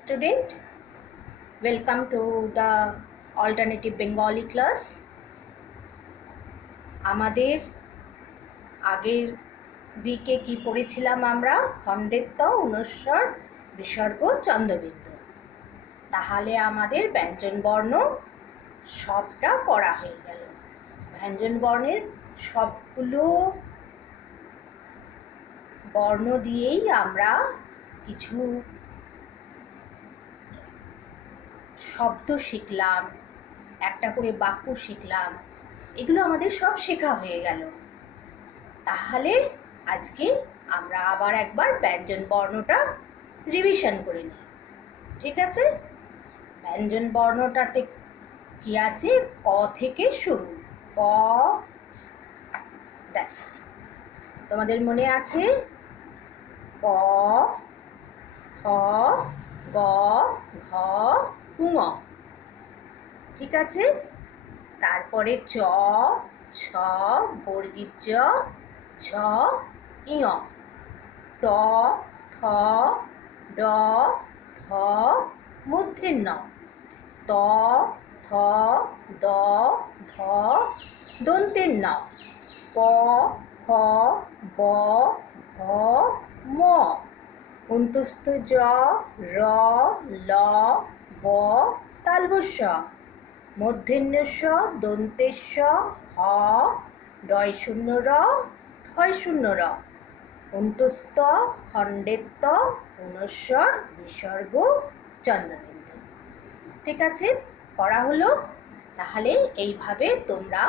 student, welcome to the alternative Bengali class. আমাদের আগের উইকে কি পড়েছিলাম আমরা? খণ্ডেত্ব, অনুস্বর, বিসর্গ, চন্দ্রবিন্দু। তাহলে আমাদের ব্যঞ্জন বর্ণ সবটা পড়া হয়ে গেল। ব্যঞ্জন বর্ণের সবগুলো বর্ণ দিয়েই আমরা কিছু শব্দ শিখলাম, একটা করে বাক্য শিখলাম, এগুলো আমাদের সব শেখা হয়ে গেল। তাহলে আজকে আমরা আবার একবার ব্যঞ্জন বর্ণটা রিভিশন করে নিই, ঠিক আছে? ব্যঞ্জন বর্ণটাতে কি আছে? ক থেকে শুরু। ক, দেখ তোমাদের মনে আছে? ক, খ, গ, ঘ, ঙ, ঠিক আছে? তারপরে চ, ছ, বর্গীর জ, ঝ, ঞ, ট, ঠ, ড, ঢ, মূর্ধন্য ণ, ত, থ, দ, ধ, দন্তের ন, প, ফ, ব, ভ, ম, অন্তস্থ জ, র, ল, ব, তালব্য শ, মূর্ধন্য ষ, দন্তের স, হ, ডয় শূন্য র, ঠয় শূন্য র, অন্তস্থ, খণ্ডেত্ব, অনুস্বর, বিসর্গ, চন্দ্রবিন্দু। ঠিক আছে, পড়া হলো? তাহলে এইভাবে তোমরা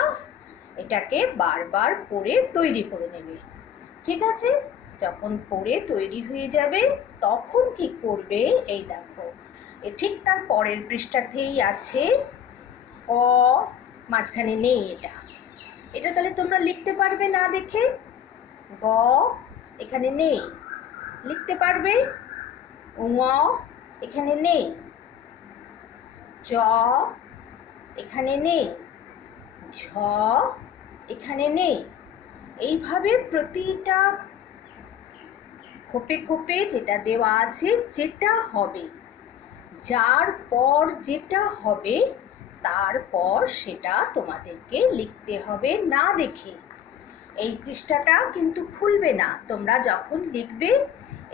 এটাকে বারবার পড়ে তৈরি করে নেবে, ঠিক আছে? যখন পড়ে তৈরি হয়ে যাবে তখন কি করবে? এই দেখো, ঠিক তার পরের পৃষ্ঠাতেই আছে ক, মাঝখানে নেই এটা। এটা তাহলে তোমরা লিখতে পারবে না দেখে? গ এখানে নেই, লিখতে পারবে? ঙ এখানে নেই, চ এখানে নেই, ঝ এখানে নেই। এইভাবে প্রতিটা খোপে খোপে যেটা দেওয়া আছে, যেটা হবে, যার পর যেটা হবে তারপর সেটা তোমাদেরকে লিখতে হবে না দেখে। এই পৃষ্ঠাটা কিন্তু খুলবে না। তোমরা যখন লিখবে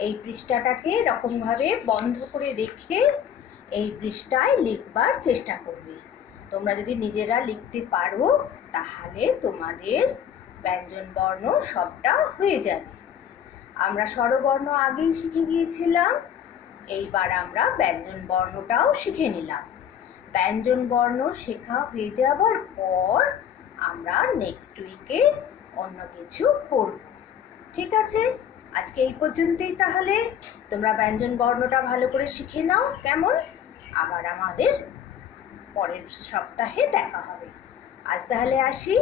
এই পৃষ্ঠাটাকে এরকমভাবে বন্ধ করে রেখে এই পৃষ্ঠায় লিখবার চেষ্টা করবে। তোমরা যদি নিজেরা লিখতে পারো তাহলে তোমাদের ব্যঞ্জন বর্ণ সবটা হয়ে যাবে। আমরা স্বরবর্ণ আগেই শিখে গিয়েছিলাম, এইবার আমরা ব্যঞ্জন বর্ণটাও শিখে নিলাম। ব্যঞ্জন বর্ণ শেখা হয়ে যাবার পর আমরা নেক্সট উইকে অন্য কিছু পড়ব, ঠিক আছে? আজকে এই পর্যন্তই। তাহলে তোমরা ব্যঞ্জন বর্ণটা ভালো করে শিখে নাও, কেমন? আবার আমাদের পরের সপ্তাহে দেখা হবে। আজ তাহলে আসি।